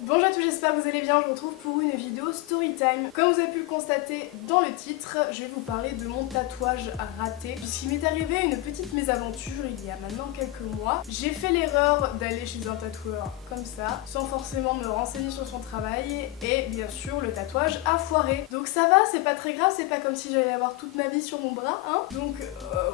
Bonjour à tous, j'espère que vous allez bien, je vous retrouve pour une vidéo storytime. Comme vous avez pu le constater dans le titre, je vais vous parler de mon tatouage raté, puisqu'il m'est arrivé une petite mésaventure il y a maintenant quelques mois. J'ai fait l'erreur d'aller chez un tatoueur comme ça, sans forcément me renseigner sur son travail, et bien sûr le tatouage a foiré. Donc ça va, c'est pas très grave, c'est pas comme si j'allais avoir toute ma vie sur mon bras, hein. Donc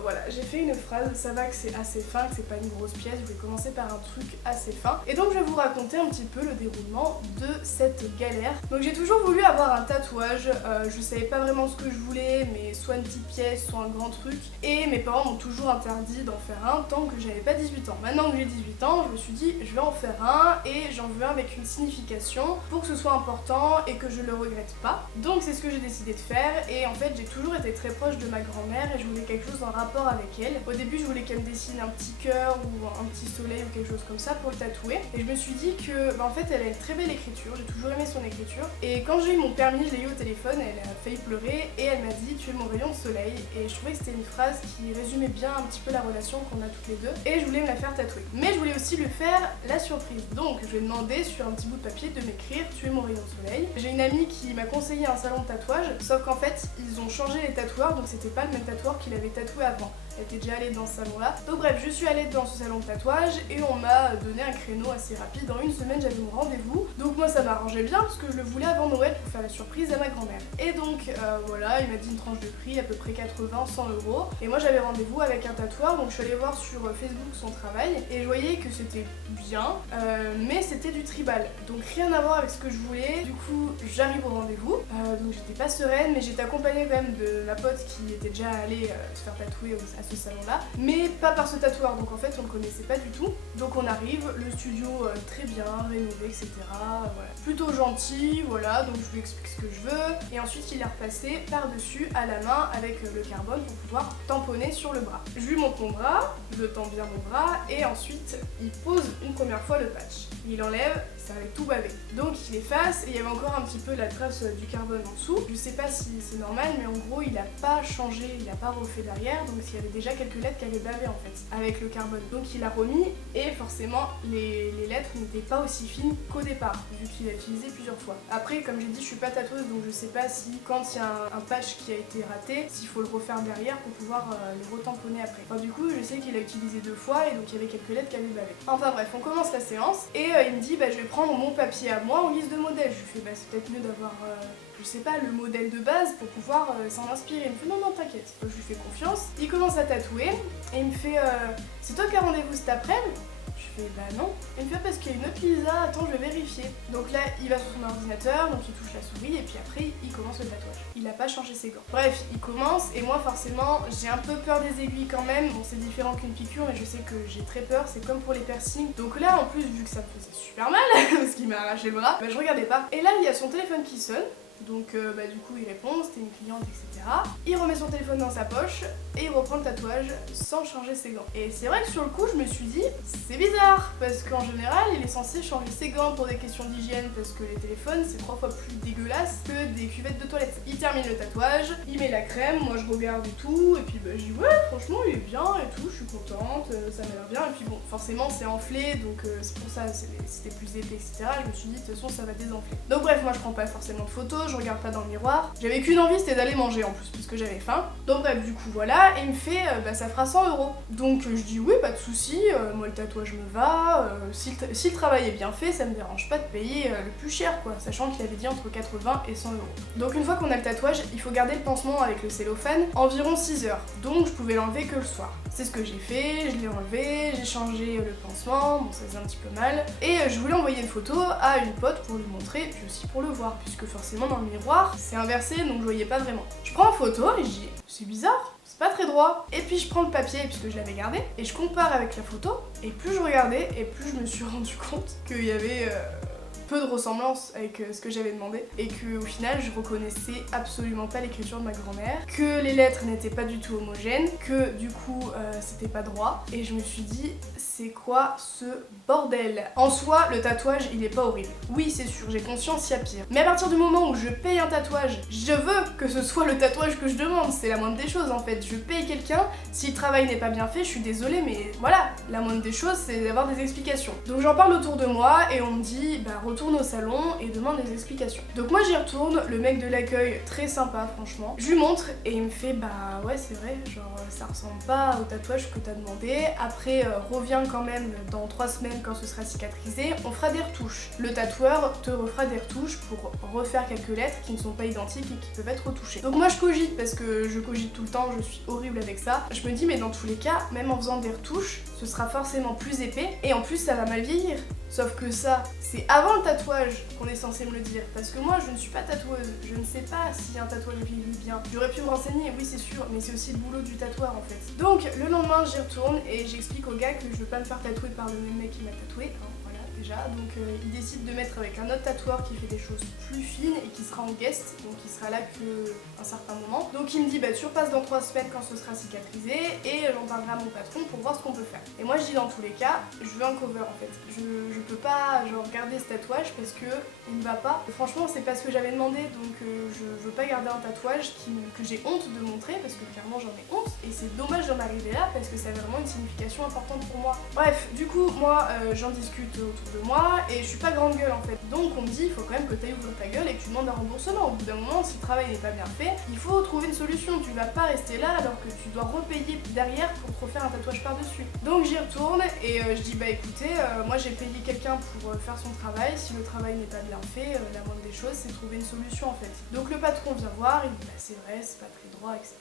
voilà, j'ai fait une phrase, ça va que c'est assez fin, que c'est pas une grosse pièce, je vais commencer par un truc assez fin. Et donc je vais vous raconter un petit peu le déroulement de cette galère. Donc j'ai toujours voulu avoir un tatouage, je savais pas vraiment ce que je voulais, mais soit une petite pièce, soit un grand truc. Et mes parents m'ont toujours interdit d'en faire un tant que j'avais pas 18 ans. Maintenant que j'ai 18 ans, je me suis dit je vais en faire un et j'en veux un avec une signification pour que ce soit important et que je le regrette pas. Donc c'est ce que j'ai décidé de faire et en fait j'ai toujours été très proche de ma grand-mère et je voulais quelque chose en rapport avec elle. Au début je voulais qu'elle me dessine un petit cœur ou un petit soleil ou quelque chose comme ça pour le tatouer et je me suis dit que en fait elle a une très belle écriture, j'ai toujours aimé son écriture et quand j'ai eu mon permis, je l'ai eu au téléphone, elle a failli pleurer et elle m'a dit tu es mon rayon de soleil et je trouvais que c'était une phrase qui résumait bien un petit peu la relation qu'on a toutes les deux et je voulais me la faire tatouer. Mais je voulais aussi lui faire la surprise, donc je lui ai demandé sur un petit bout de papier de m'écrire tu es mon rayon de soleil. J'ai une amie qui m'a conseillé un salon de tatouage, sauf qu'en fait ils ont changé les tatoueurs donc c'était pas le même tatoueur qu'il avait tatoué avant. Elle était déjà allée dans ce salon là. Donc bref, je suis allée dans ce salon de tatouage et on m'a donné un créneau assez rapide. Dans une semaine j'avais mon rendez-vous. Donc moi ça m'arrangeait bien parce que je le voulais avant Noël pour faire la surprise à ma grand-mère. Et donc voilà, il m'a dit une tranche de prix à peu près 80-100 euros. Et moi j'avais rendez-vous avec un tatoueur donc je suis allée voir sur Facebook son travail et je voyais que c'était bien mais c'était du tribal. Donc rien à voir avec ce que je voulais. Du coup j'arrive au rendez-vous. Donc j'étais pas sereine mais j'étais accompagnée quand même de ma pote qui était déjà allée se faire tatouer à ce salon là, mais pas par ce tatoueur, donc en fait on le connaissait pas du tout. Donc on arrive, le studio très bien, rénové, etc. Voilà. Plutôt gentil, voilà, donc je lui explique ce que je veux, et ensuite il est repassé par-dessus à la main avec le carbone pour pouvoir tamponner sur le bras. Je lui montre mon bras, je tends bien mon bras, et ensuite il pose une première fois le patch. Il enlève, ça avait tout bavé. Donc il efface, et il y avait encore un petit peu la trace du carbone en dessous. Je sais pas si c'est normal, mais en gros il a pas changé, il a pas refait derrière, donc il y avait déjà quelques lettres qui avaient bavé en fait, avec le carbone. Donc il a remis, et forcément les lettres n'étaient pas aussi fines qu'au départ, vu qu'il a utilisé plusieurs fois. Après, comme j'ai dit, je suis pas tatoueuse, donc je sais pas si quand il y a un patch qui a été raté, s'il faut le refaire derrière pour pouvoir le retamponner après. Enfin du coup, je sais qu'il a utilisé 2 fois, et donc il y avait quelques lettres qui avaient bavé. Enfin bref, on commence la séance, et il me dit je vais prendre mon papier à moi en guise de modèle. Je lui fais c'est peut-être mieux d'avoir je sais pas, le modèle de base pour pouvoir s'en inspirer. Il me fait non t'inquiète, je lui fais confiance. Il commence à tatouer et il me fait c'est toi qui as rendez-vous cet après-midi? Je fais non. Il me fait parce qu'il y a une autre Lisa, attends je vais vérifier. Donc là il va sur son ordinateur, donc il touche la souris et puis après il commence le tatouage. Il a pas changé ses gants. Bref, il commence et moi forcément j'ai un peu peur des aiguilles quand même. Bon c'est différent qu'une piqûre mais je sais que j'ai très peur, c'est comme pour les piercings. Donc là en plus vu que ça me faisait super mal parce qu'il m'a arraché le bras, je regardais pas. Et là il y a son téléphone qui sonne. Donc du coup il répond, c'était une cliente, etc. Il remet son téléphone dans sa poche et il reprend le tatouage sans changer ses gants. Et c'est vrai que sur le coup je me suis dit, c'est bizarre, parce qu'en général il est censé changer ses gants pour des questions d'hygiène, parce que les téléphones c'est 3 fois plus dégueulasse que des cuvettes de toilette. Il termine le tatouage, il met la crème, moi je regarde et tout, et puis je dis ouais franchement il est bien et tout, je suis contente, ça m'a l'air bien, et puis bon forcément c'est enflé, donc c'est pour ça c'était plus épais, etc. Je me suis dit de toute façon ça va désenfler. Donc bref, moi je prends pas forcément de photos, je regarde pas dans le miroir. J'avais qu'une envie, c'était d'aller manger en plus, parce que j'avais faim. Donc bref, du coup voilà, et il me fait ça fera 100 euros. Donc je dis oui, pas de souci, moi le tatouage me va, si le travail est bien fait, ça me dérange pas de payer le plus cher quoi, sachant qu'il avait dit entre 80 et 100 euros. Donc une fois qu'on a le tatouage, il faut garder le pansement avec le cellophane environ 6 heures. Donc je pouvais l'enlever que le soir. C'est ce que j'ai fait, je l'ai enlevé, j'ai changé le pansement, bon ça faisait un petit peu mal. Et je voulais envoyer une photo à une pote pour lui montrer, puis aussi pour le voir, puisque forcément dans le miroir c'est inversé donc je voyais pas vraiment. Je prends en photo et je dis c'est bizarre, c'est pas très droit. Et puis je prends le papier puisque je l'avais gardé et je compare avec la photo et plus je regardais et plus je me suis rendu compte qu'il y avait peu de ressemblance avec ce que j'avais demandé et que au final je reconnaissais absolument pas l'écriture de ma grand-mère, que les lettres n'étaient pas du tout homogènes, que du coup c'était pas droit et je me suis dit c'est quoi ce bordel? En soi le tatouage il est pas horrible, oui c'est sûr j'ai conscience il y a pire, mais à partir du moment où je paye un tatouage, je veux que ce soit le tatouage que je demande, c'est la moindre des choses en fait. Je paye quelqu'un, si le travail n'est pas bien fait je suis désolée mais voilà, la moindre des choses c'est d'avoir des explications. Donc j'en parle autour de moi et on me dit bah retourne retourne au salon et demande des explications. Donc moi j'y retourne, le mec de l'accueil très sympa franchement. Je lui montre et il me fait bah ouais c'est vrai, genre ça ressemble pas au tatouage que t'as demandé. Après reviens quand même dans 3 semaines quand ce sera cicatrisé, on fera des retouches. Le tatoueur te refera des retouches pour refaire quelques lettres qui ne sont pas identiques et qui peuvent être retouchées. Donc moi je cogite parce que je cogite tout le temps, je suis horrible avec ça. Je me dis mais dans tous les cas, même en faisant des retouches, ce sera forcément plus épais et en plus ça va mal vieillir. Sauf que ça, c'est avant le tatouage qu'on est censé me le dire. Parce que moi, je ne suis pas tatoueuse. Je ne sais pas si un tatouage vieillit bien. J'aurais pu me renseigner, oui c'est sûr, mais c'est aussi le boulot du tatoueur en fait. Donc le lendemain, j'y retourne et j'explique au gars que je veux pas me faire tatouer par le même mec qui m'a tatoué. Hein, voilà, déjà. Donc il décide de mettre avec un autre tatoueur qui fait des choses plus fines et qui sera en guest. Donc il sera là qu'un certain moment. Donc il me dit, bah tu repasses dans 3 semaines quand ce sera cicatrisé et j'en parlerai à mon patron pour voir ce qu'on peut faire. Et moi je dis dans tous les cas, je veux un cover en fait. Je peux pas genre garder ce tatouage parce que il me va pas. Et franchement c'est pas ce que j'avais demandé donc je veux pas garder un tatouage que j'ai honte de montrer parce que clairement j'en ai honte et c'est dommage d'en arriver là parce que ça avait vraiment une signification importante pour moi. Bref, du coup moi j'en discute autour de moi et je suis pas grande gueule en fait. Donc on me dit il faut quand même que tu ailles ouvrir ta gueule et que tu demandes un remboursement. Au bout d'un moment si le travail n'est pas bien fait, il faut trouver une solution. Tu vas pas rester là alors que tu dois repayer derrière pour te refaire un tatouage par dessus. Donc j'y retourne et je dis bah écoutez moi j'ai payé quelqu'un pour faire son travail, si le travail n'est pas bien fait, la moindre des choses c'est trouver une solution en fait. Donc le patron vient voir, il dit bah c'est vrai, c'est pas très droit, etc.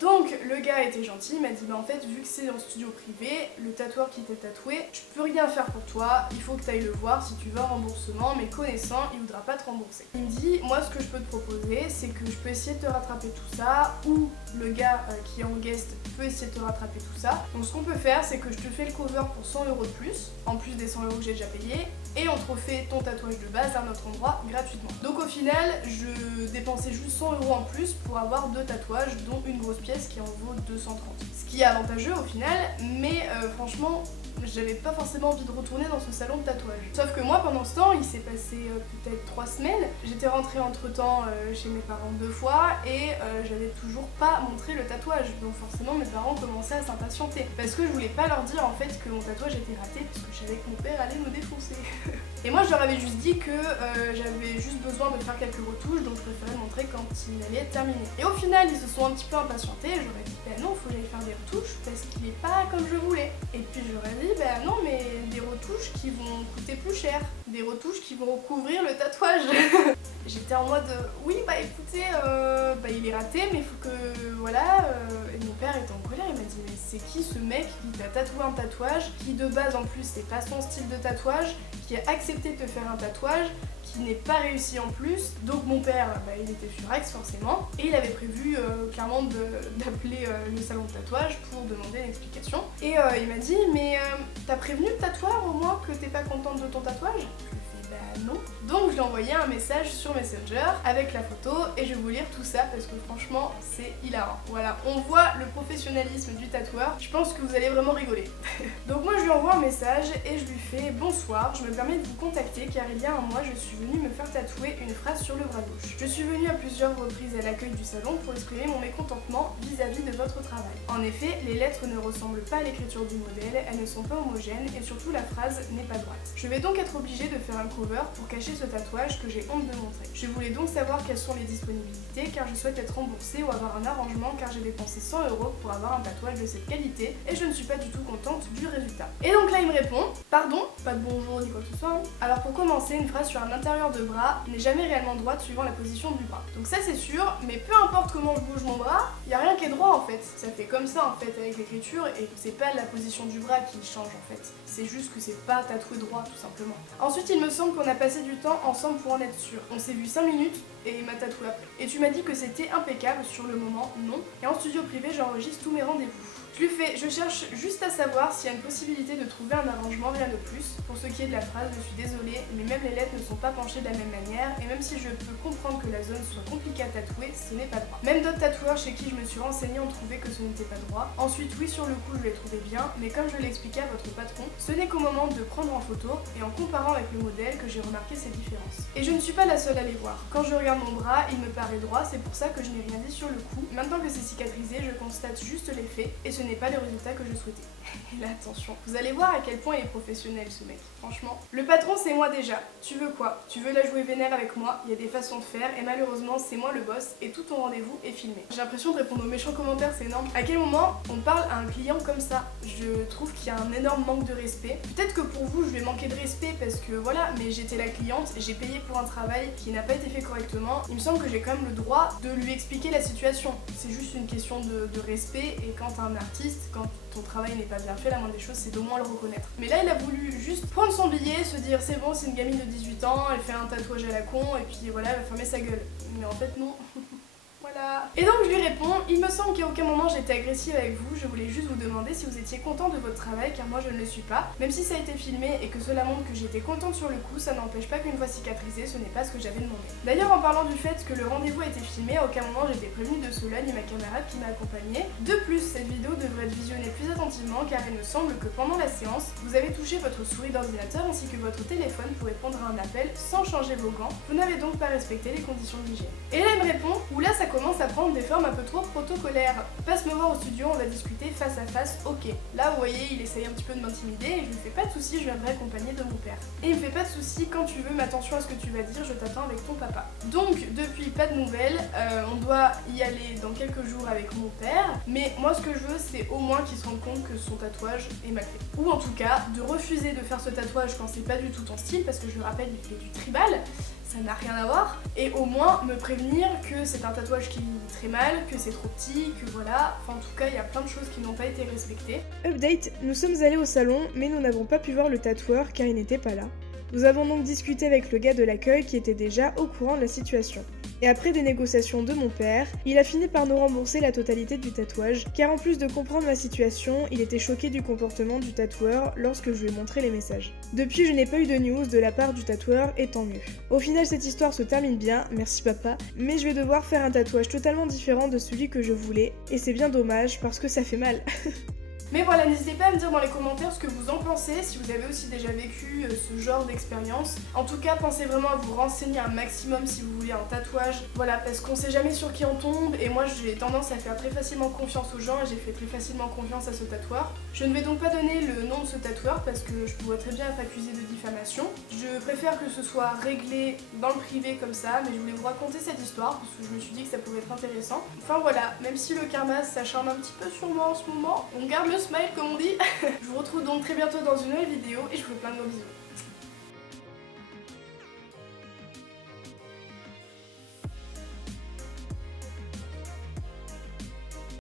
Donc le gars était gentil, il m'a dit bah en fait vu que c'est en studio privé, le tatoueur qui t'a tatoué, je peux rien faire pour toi, il faut que tu ailles le voir si tu veux un remboursement, mais connaissant, il voudra pas te rembourser. Il me dit moi ce que je peux te proposer c'est que je peux essayer de te rattraper tout ça, ou le gars qui est en guest peut essayer de te rattraper tout ça. Donc ce qu'on peut faire c'est que je te fais le cover pour 100 € de plus, en plus des 100 € que j'ai déjà payé, et on te refait ton tatouage de base à notre endroit gratuitement. Donc au final, je dépensais juste 100 € en plus pour avoir 2 tatouages, dont une grosse pièce qui en vaut 230. Ce qui est avantageux au final, mais franchement, j'avais pas forcément envie de retourner dans ce salon de tatouage. Sauf que moi pendant ce temps, il s'est passé peut-être 3 semaines, j'étais rentrée entre temps chez mes parents 2 fois et j'avais toujours pas montré le tatouage. Donc forcément mes parents commençaient à s'impatienter. Parce que je voulais pas leur dire en fait que mon tatouage était raté, parce que je savais que mon père allait me défoncer. Et moi je leur avais juste dit que j'avais juste besoin de faire quelques retouches, donc je préférais le montrer quand il allait être terminé. Et au final ils se sont un petit peu impatientés, j'aurais dit bah non, faut que j'aille faire des retouches parce qu'il est pas comme je voulais. Et puis j'aurais dit bah non mais des retouches qui vont coûter plus cher, des retouches qui vont recouvrir le tatouage. J'étais en mode oui bah écoutez bah il est raté mais il faut que voilà et mon père était en colère, il m'a dit mais c'est qui ce mec qui t'a tatoué un tatouage qui de base en plus c'est pas son style de tatouage, qui a accepté de te faire un tatouage qui n'est pas réussi en plus. Donc mon père bah, il était furax forcément et il avait prévu clairement d'appeler le salon de tatouage pour demander une explication et il m'a dit mais t'as prévenu le tatoueur au moins que t'es pas contente de ton tatouage? Bah non. Donc je lui ai envoyé un message sur Messenger avec la photo et je vais vous lire tout ça parce que franchement c'est hilarant. Voilà, on voit le professionnalisme du tatoueur, je pense que vous allez vraiment rigoler. Donc moi je lui envoie un message et je lui fais bonsoir, je me permets de vous contacter car il y a un mois je suis venue me faire tatouer une phrase sur le bras gauche. Je suis venue à plusieurs reprises à l'accueil du salon pour exprimer mon mécontentement vis-à-vis de votre travail. En effet, les lettres ne ressemblent pas à l'écriture du modèle, elles ne sont pas homogènes et surtout la phrase n'est pas droite. Je vais donc être obligée de faire un cover pour cacher ce tatouage que j'ai honte de montrer. Je voulais donc savoir quelles sont les disponibilités car je souhaite être remboursée ou avoir un arrangement car j'ai dépensé 100 € pour avoir un tatouage de cette qualité et je ne suis pas du tout contente du résultat. Et donc là il me répond, pardon, pas de bonjour ni quoi que ce soit. Hein. Alors pour commencer, une phrase sur un intérieur de bras n'est jamais réellement droite suivant la position du bras. Donc ça c'est sûr, mais peu importe comment je bouge mon bras, il n'y a rien qui est droit en fait. Ça fait comme ça en fait avec l'écriture et c'est pas la position du bras qui change en fait. C'est juste que c'est pas tatoué droit tout simplement. Ensuite il me semble qu'on a passé du temps ensemble pour en être sûr. On s'est vu 5 minutes et il m'a tatoué après. Et tu m'as dit que c'était impeccable sur le moment, non. Et en studio privé j'enregistre tous mes rendez-vous. Je lui fais, je cherche juste à savoir s'il y a une possibilité de trouver un arrangement, rien de plus. Pour ce qui est de la phrase, je suis désolée, mais même les lettres ne sont pas penchées de la même manière, et même si je peux comprendre que la zone soit compliquée à tatouer, ce n'est pas droit. Même d'autres tatoueurs chez qui je me suis renseignée ont trouvé que ce n'était pas droit. Ensuite, oui, sur le coup, je l'ai trouvé bien, mais comme je l'expliquais à votre patron, ce n'est qu'au moment de prendre en photo et en comparant avec le modèle que j'ai remarqué ces différences. Et je ne suis pas la seule à les voir. Quand je regarde mon bras, il me paraît droit, c'est pour ça que je n'ai rien dit sur le coup. Maintenant que c'est cicatrisé, je constate juste les faits, et ce ce n'est pas le résultat que je souhaitais. Et là attention, vous allez voir à quel point il est professionnel ce mec, franchement. Le patron c'est moi déjà, tu veux quoi? Tu veux la jouer vénère avec moi? Il y a des façons de faire et malheureusement c'est moi le boss et tout ton rendez-vous est filmé. J'ai l'impression de répondre aux méchants commentaires, c'est énorme. À quel moment on parle à un client comme ça? Je trouve qu'il y a un énorme manque de respect. Peut-être que pour vous je vais manquer de respect parce que voilà, mais j'étais la cliente, j'ai payé pour un travail qui n'a pas été fait correctement. Il me semble que j'ai quand même le droit de lui expliquer la situation. C'est juste une question de respect et quand t'es un artiste, quand ton travail n'est pas bien fait, la moindre des choses c'est d'au moins le reconnaître. Mais là il a voulu juste prendre son billet, se dire c'est bon, c'est une gamine de 18 ans, elle fait un tatouage à la con et puis voilà, elle va fermer sa gueule. Mais en fait non. Voilà. Et donc je lui réponds, il me semble qu'à aucun moment j'étais agressive avec vous, je voulais juste vous demander si vous étiez content de votre travail car moi je ne le suis pas. Même si ça a été filmé et que cela montre que j'étais contente sur le coup, ça n'empêche pas qu'une fois cicatrisé, ce n'est pas ce que j'avais demandé. D'ailleurs en parlant du fait que le rendez-vous a été filmé, à aucun moment j'étais prévenue de cela ni ma camarade qui m'a accompagnée. De plus, cette vidéo devrait être visionnée plus attentivement car il me semble que pendant la séance, vous avez touché votre souris d'ordinateur ainsi que votre téléphone pour répondre à un appel sans changer vos gants. Vous n'avez donc pas respecté les conditions d'hygiène. Et là il me répond, ou là ça commence à prendre des formes un peu trop protocolaires. Passe me voir au studio, on va discuter face à face, ok. Là vous voyez, il essaye un petit peu de m'intimider et je lui fais pas de soucis, je viendrai accompagner de mon père. Et il me fait pas de soucis, quand tu veux, mais attention à ce que tu vas dire, je t'attends avec ton papa. Donc depuis pas de nouvelles, on doit y aller dans quelques jours avec mon père, mais moi ce que je veux c'est au moins qu'il se rende compte que son tatouage est mal fait. Ou en tout cas, de refuser de faire ce tatouage quand c'est pas du tout ton style, parce que je le rappelle, il fait du tribal, ça n'a rien à voir, et au moins me prévenir que c'est un tatouage qui est très mal, que c'est trop petit, que voilà, enfin en tout cas il y a plein de choses qui n'ont pas été respectées. Update, nous sommes allés au salon, mais nous n'avons pas pu voir le tatoueur car il n'était pas là. Nous avons donc discuté avec le gars de l'accueil qui était déjà au courant de la situation. Et après des négociations de mon père, il a fini par nous rembourser la totalité du tatouage, car en plus de comprendre ma situation, il était choqué du comportement du tatoueur lorsque je lui ai montré les messages. Depuis, je n'ai pas eu de news de la part du tatoueur, et tant mieux. Au final, cette histoire se termine bien, merci papa, mais je vais devoir faire un tatouage totalement différent de celui que je voulais, et c'est bien dommage parce que ça fait mal. Mais voilà, n'hésitez pas à me dire dans les commentaires ce que vous en pensez, si vous avez aussi déjà vécu ce genre d'expérience. En tout cas, pensez vraiment à vous renseigner un maximum si vous voulez un tatouage. Voilà, parce qu'on sait jamais sur qui on tombe, et moi j'ai tendance à faire très facilement confiance aux gens, et j'ai fait très facilement confiance à ce tatoueur. Je ne vais donc pas donner le nom de ce tatoueur, parce que je pourrais très bien être accusée de diffamation. Je préfère que ce soit réglé dans le privé comme ça, mais je voulais vous raconter cette histoire, parce que je me suis dit que ça pouvait être intéressant. Enfin voilà, même si le karma s'acharne un petit peu sur moi en ce moment, on garde le smile comme on dit. Je vous retrouve donc très bientôt dans une nouvelle vidéo et je vous fais plein de gros bisous.